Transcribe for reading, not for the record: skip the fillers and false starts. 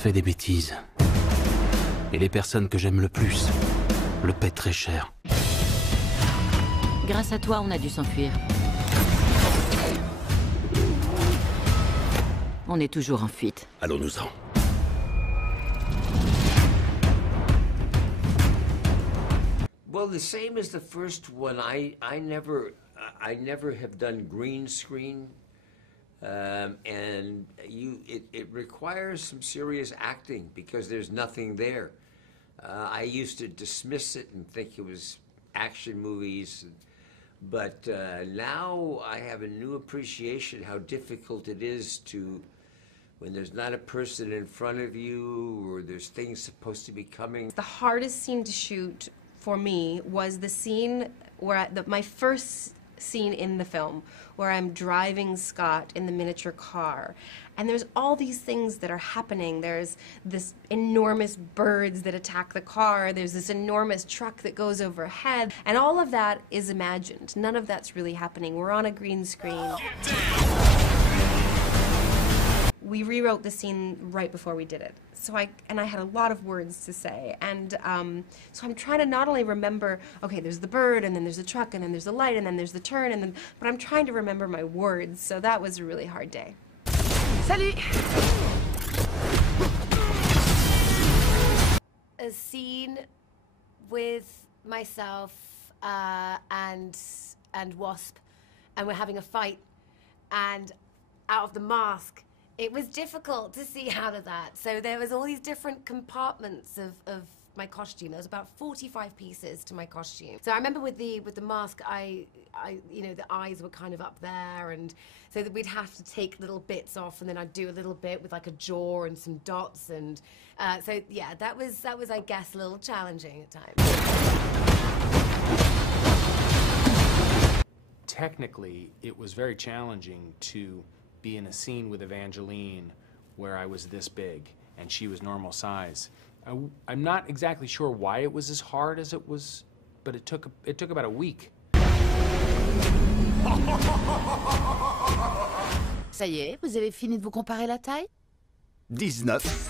fais des bêtises. Et les personnes que j'aime le plus le paient très cher. Grâce à toi, on a dû s'enfuir. On est toujours en fuite. Allons-nous-en. Well, the same as the first one. I never have done green screen, and it requires some serious acting because there's nothing there. I used to dismiss it and think it was action movies, but now I have a new appreciation how difficult it is to, when there's not a person in front of you or there's things supposed to be coming. The hardest scene to shoot for me was the scene where my first scene in the film where I'm driving Scott in the miniature car, and there's all these things that are happening. There's this enormous birds that attack the car, there's this enormous truck that goes overhead, and all of that is imagined. None of that's really happening. We're on a green screen. We rewrote the scene right before we did it. So I had a lot of words to say. And so I'm trying to not only remember, okay, there's the bird, and then there's the truck, and then there's the light, and then there's the turn, and then, but I'm trying to remember my words. So that was a really hard day. Salut! A scene with myself and Wasp, and we're having a fight, and out of the mask, it was difficult to see out of that. So there was all these different compartments of my costume. There was about 45 pieces to my costume. So I remember with the mask, I you know, the eyes were kind of up there, and so that we'd have to take little bits off, and then I'd do a little bit with like a jaw and some dots, and so yeah, that was I guess a little challenging at times. Technically, it was very challenging to be in a scene with Evangeline where I was this big and she was normal size. I'm not exactly sure why it was as hard as it was, but it took about a week. Ça y est, vous avez fini de vous comparer la taille? 19.